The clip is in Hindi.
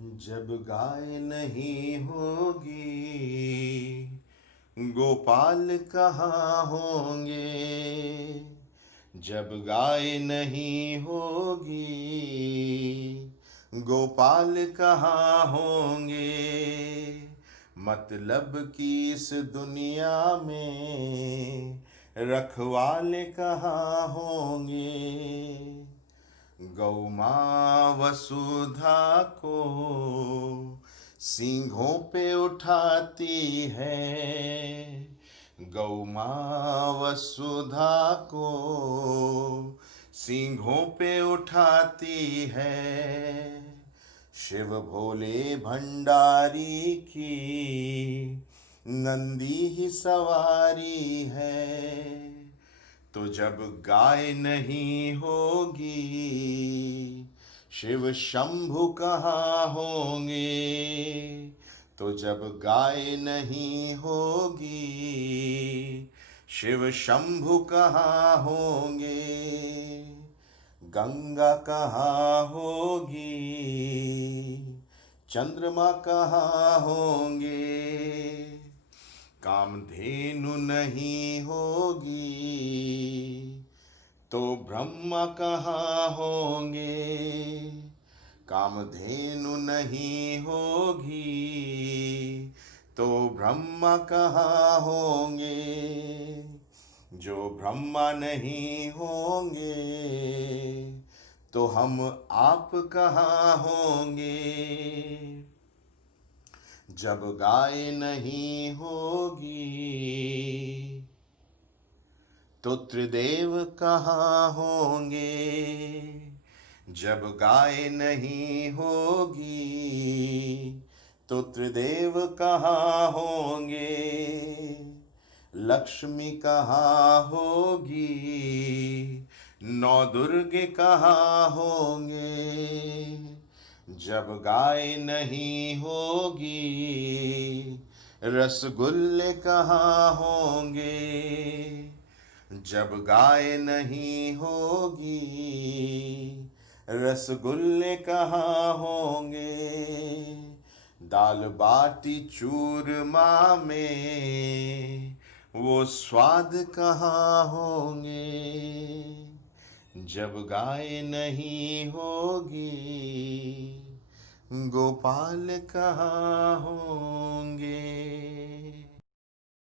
जब गाय नहीं होगी गोपाल कहाँ होंगे। जब गाय नहीं होगी गोपाल कहाँ होंगे। मतलब कि इस दुनिया में रखवाले कहाँ होंगे। गौ माँ वसुधा को सींघों पे उठाती है। गौ माँ वसुधा को सींघों पे उठाती है। शिव भोले भंडारी की नंदी ही सवारी है। तो जब गाय नहीं होगी शिव शंभु कहाँ होंगे। तो जब गाय नहीं होगी शिव शंभु कहाँ होंगे। गंगा कहाँ होगी चंद्रमा कहाँ होंगे। कामधेनु नहीं होगी तो ब्रह्मा कहाँ होंगे। कामधेनु नहीं होगी तो ब्रह्मा कहाँ होंगे। जो ब्रह्मा नहीं होंगे तो हम आप कहाँ होंगे। जब गाय नहीं होगी तो त्रिदेव कहाँ होंगे। जब गाय नहीं होगी तो त्रिदेव कहाँ होंगे। लक्ष्मी कहाँ होगी नौ दुर्गे कहाँ होंगे। जब गाय नहीं होगी रसगुल्ले कहाँ होंगे। जब गाय नहीं होगी रसगुल्ले कहाँ होंगे। दाल बाटी चूरमा में वो स्वाद कहाँ होंगे। जब गाय नहीं होगी गोपाल कहाँ होंगे।